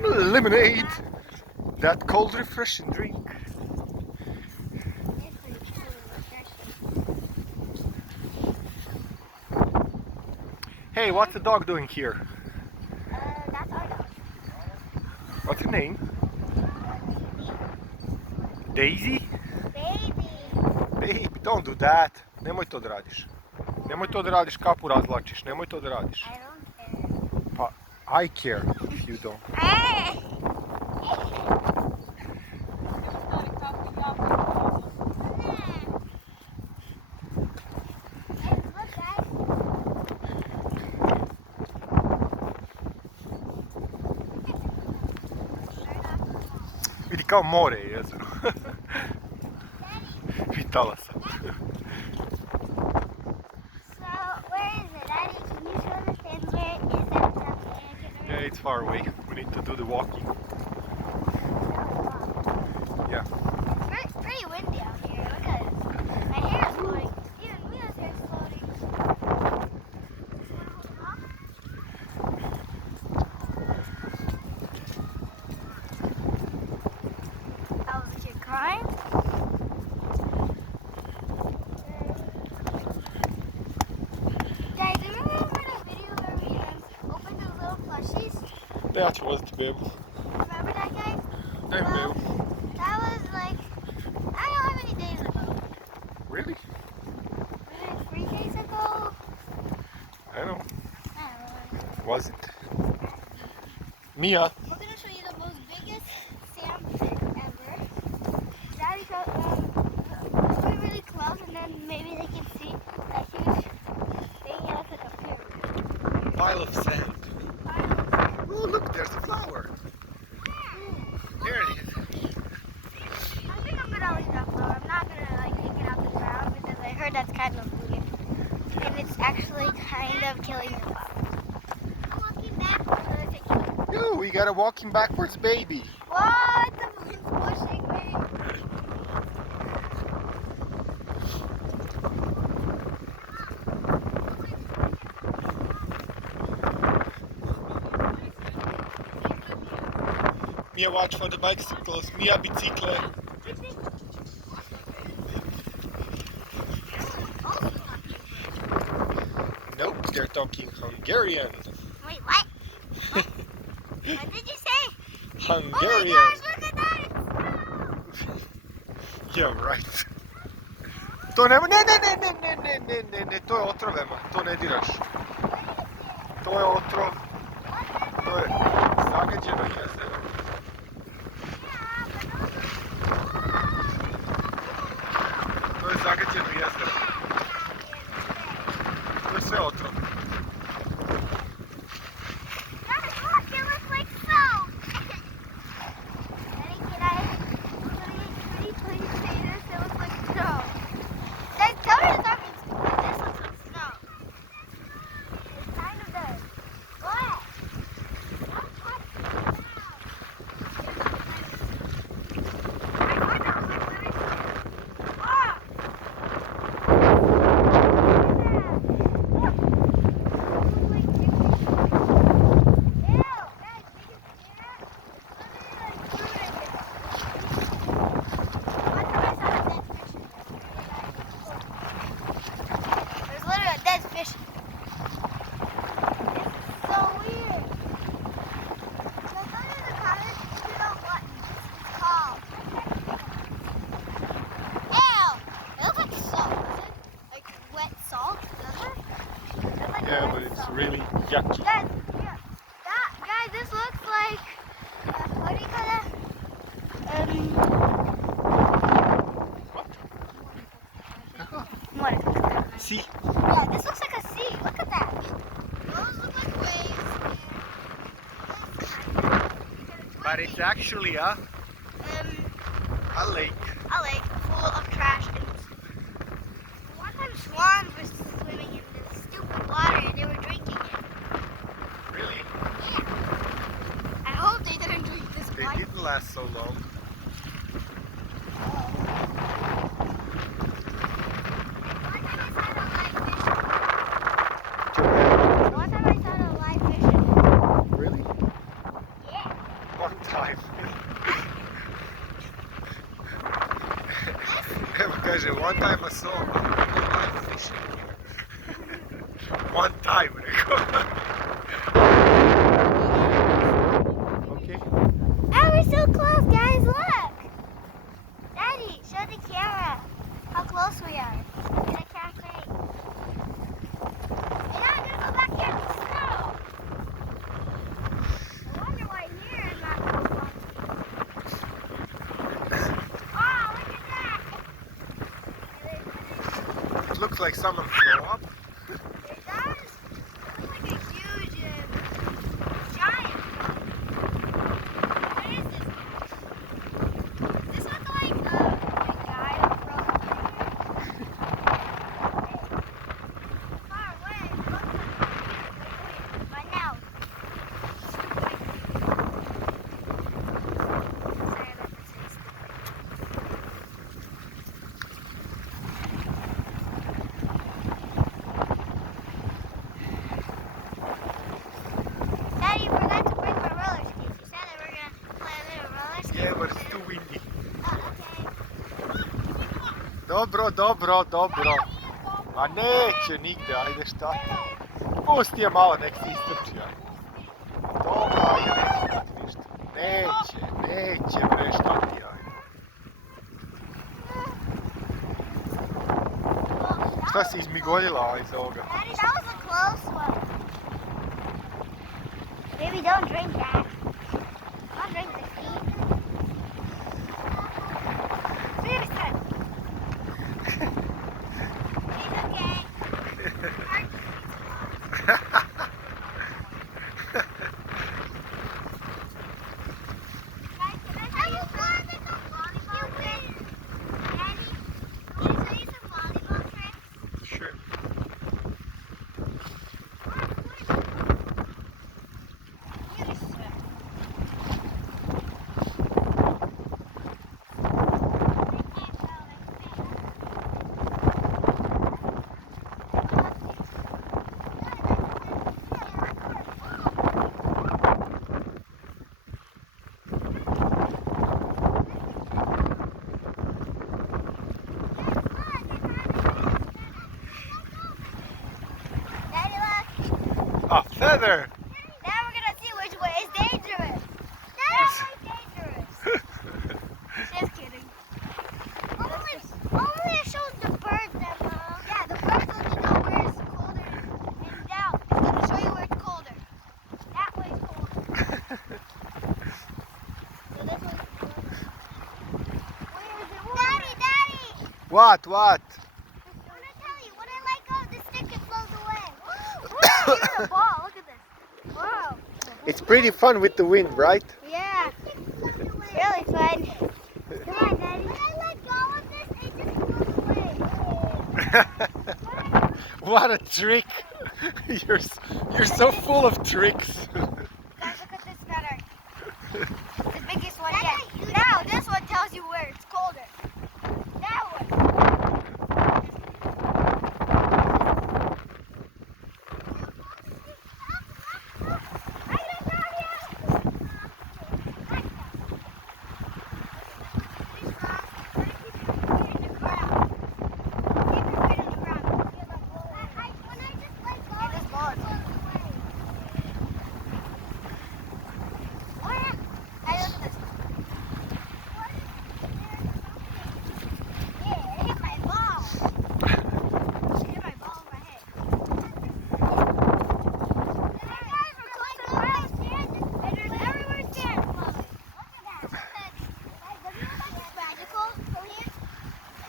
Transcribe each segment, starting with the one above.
some lemonade. That cold, refreshing drink. Hey, what's the dog doing here? That's our dog. What's her name? Daisy? Baby. Baby, don't do that. Nemoj to da radiš. Nemoj to da radiš, kapu razvlačiš. Nemoj to da radiš. I don't care. Pa, I care if you don't. Vidi kao more je jezero. Pitala sam. So, where is it? Daddy, can you show the stand where it is at the Yeah, it's far away. We need to do the walking. Yeah. It's pretty windy out here. Look at it. My hair is blowing. Even Mia's hair is floating. Oh, was your crying? Guys, remember that video where we opened the little plushies? Da, ja ću voziti bebu. Remember that, guys? Daj mi bebu. That was like, I don't know how many days ago. Really? Was it 3 days ago? I don't know. I don't know. Was it? Mia. We're going to show you the most biggest sandpit ever. Daddy showed put really close and then maybe they can see that huge thing. It looks like a pyramid. Pile of sand. Oh, look, there's a flower. There it is. I think I'm going to leave that flower. I'm not going to like take it out the ground because I heard that's kind of weird. And it's actually kind of killing the flower. I'm walking back. Yo, we got a walking backwards baby. What? The wind's pushing me. Mia, watch for the bicycles. Mia, bicykle. Nope, they're talking Hungarian. Wait, what? What? What did you say? Hungarian. Oh my gosh, look at that! Yeah, right. To ne, to je otrovema, to ne diraš. To je otrov, to je zagađeno jezero. To je zagađeno jezero. To je sve otrov. Guys, look, it looks like snow! Daddy, can I please say this? It looks like snow. Guys, tell me if that means this looks like snow. It kind of does. What? Don't touch it. I know, like, let me see. Oh! There's literally a dead fish. This is so weird. So go to the comments to know what it's called. Ew! It looks like salt. Is it? Like wet salt? Doesn't it? It looks like Yeah, wet but it's salt. really yucky. Guys, yeah, guys, this looks like what do you call that? What? See? Yeah, this looks like a sea. Look at that. Those look like waves. But it's actually a lake. A lake full of trash. And one time swans were swimming in this stupid water and they were drinking it. Really? Yeah. I hope they didn't drink this They water. didn't last so long. One time I saw a live fish. Really? Yeah. One time I saw a live fishing here. One time, rekao. Okay. Oh, we're so close, guys. Look. Daddy, show the camera how close we are in a cafe. And I'm gonna go back here in the snow. I wonder why here is not so fun. Oh, look at that. It looks like someone flew up. It does. It looks like a huge, giant. What is this? Does this look like a guy from far away? Look. My nose. Sorry about the taste. Daddy, you forgot to bring my roller skates. You said that we're gonna play a little roller skates. Yeah, but it's too windy. Oh, okay. Dobro, dobro, dobro. A neće nigde, ajde šta? Pusti je malo, nek se istrči. Ajde. Dobro, ajde, neće biti ništa. Neće bre, šta ti ajde. Šta si izmigoljila iz ovoga? Daddy, that was a close one. Baby, don't drink that. Don't drink the tea. Baby, son. It's okay. Guys, can I tell you something? Volleyball tricks? Daddy, can I tell you some volleyball tricks? Sure. Daddy, look. Ah, feather! Now we're gonna see which way is dangerous. That's dangerous. Just kidding. Only it shows the birds that yeah, the birds let you know where it's colder. And now it's gonna show you where it's colder. That way is colder. So this way is colder. Where is it warmer? Daddy! What? I wanna tell you, when I let go of the stick, it flows away. You're the ball. Look at this. Wow. It's pretty fun with the wind, right? Yeah. It's really fun. Come on, Daddy. When I let go of this, it just flows away. What a trick! You're so full of tricks. Guys, look at this feather. The biggest one yet. Now, this one tells you where it's colder. That one.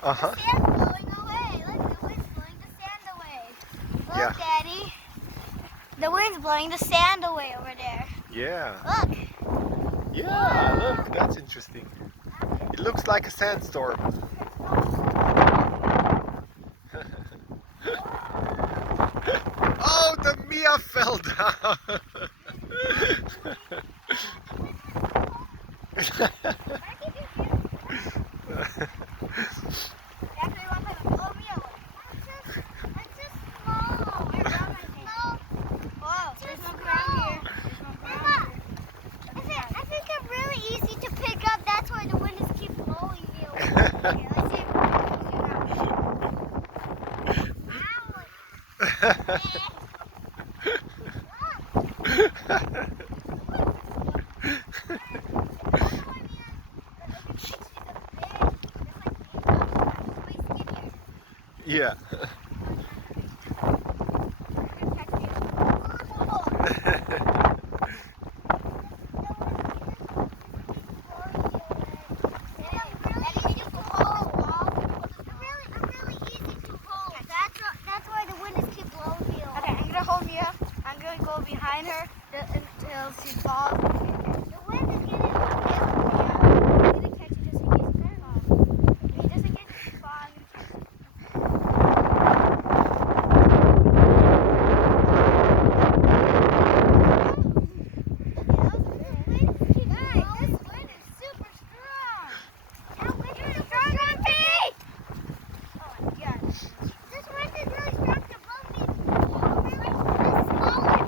Uh-huh. The sand's blowing away. Look, the wind's blowing the sand away. Look, Yeah. Daddy. The wind's blowing the sand away over there. Yeah. Look. Yeah, look, that's interesting. It looks like a sandstorm. Oh, the Mia fell down. I think I'm really easy to pick up. That's why the wind is keep blowing you. Okay, let's see if we can do that. Yeah. That's why the windows keep blowing me away. Okay, I'm gonna hold Mia. I'm gonna go behind her until she falls. The wind is getting I'm gonna catch it just in case you fall. Just in case you fall, I'm gonna catch it. This wind is super strong. That wind is strong on me! Oh my god. This wind is really strong to blow me.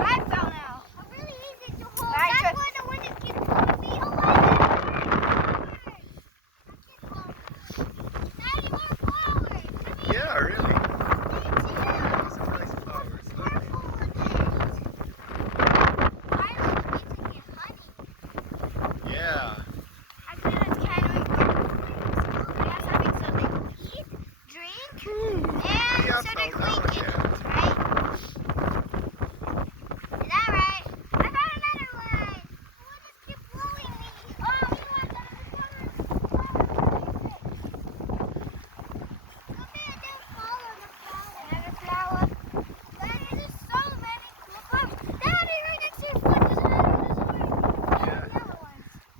I fell now. I'm really easy to hold. That's why the wind keeps blowing me away. Daddy, more flowers. Yeah, really. Me too. Some nice flowers. Look. Careful with it. I like to get honey. Yeah. I feel it's kind of important. We have something so they can eat, drink, and Yeah, so they fell clean down, kittens, yeah. right? Is that right? I found another one. The wind just keeps blowing me. Oh, you want some of this water? Sophia, don't fall on the flower. Another flower. Daddy, there's so many cool flowers. Daddy, right next to your foot, there's another one. Yeah.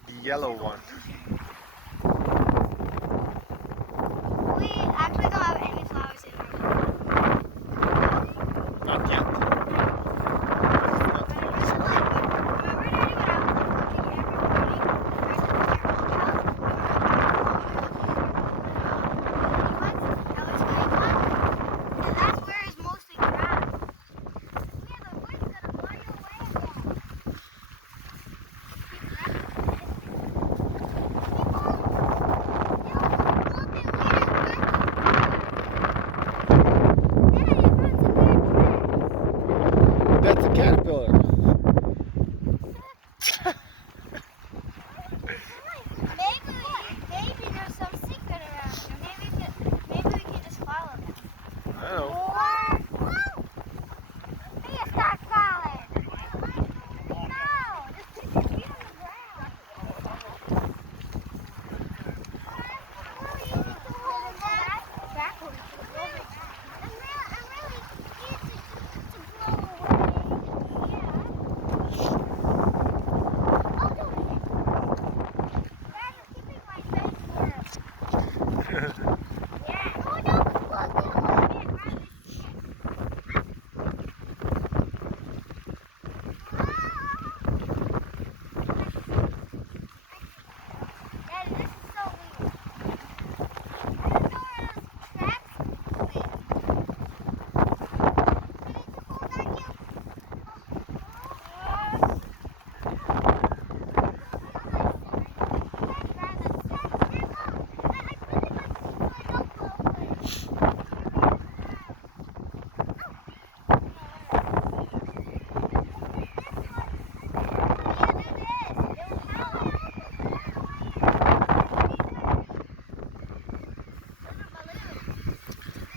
The yellow one. The yellow one. We actually don't have any flowers in our garden. Not yet. That's a caterpillar. Maybe there's some secret around here. Maybe we can just follow them. I don't know. Mia, stop falling. No, just put your feet on the ground. I'm really easy to hold that. Backwards. I'm really easy to blow away. Yeah. Oh, don't hit. Dad, you're keeping my face warm. Yeah. Oh, don't blow me away. Grab this stick. Daddy, this is so weird. I don't know where those tracks went. We need to hold on you.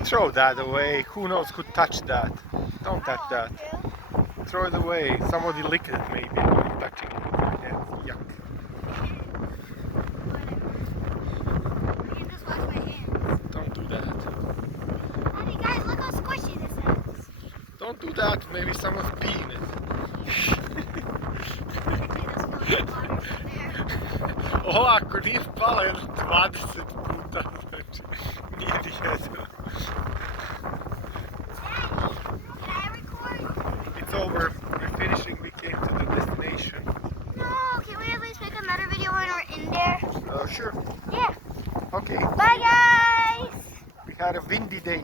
Throw that away. Who knows who touched that? Don't touch that. Throw it away. Somebody licked it maybe. You're touching it. Yeah, yuck. Don't do that. Daddy, guys, look how squishy this is. Don't do that. Maybe someone's peeing it. Ovako, nije pala jedno 20 puta. Znači, nije nijedno. It's over. We're finishing. We came to the destination. No, can we at least make another video when we're in there? Sure. Yeah. Okay. Bye, guys. We had a windy day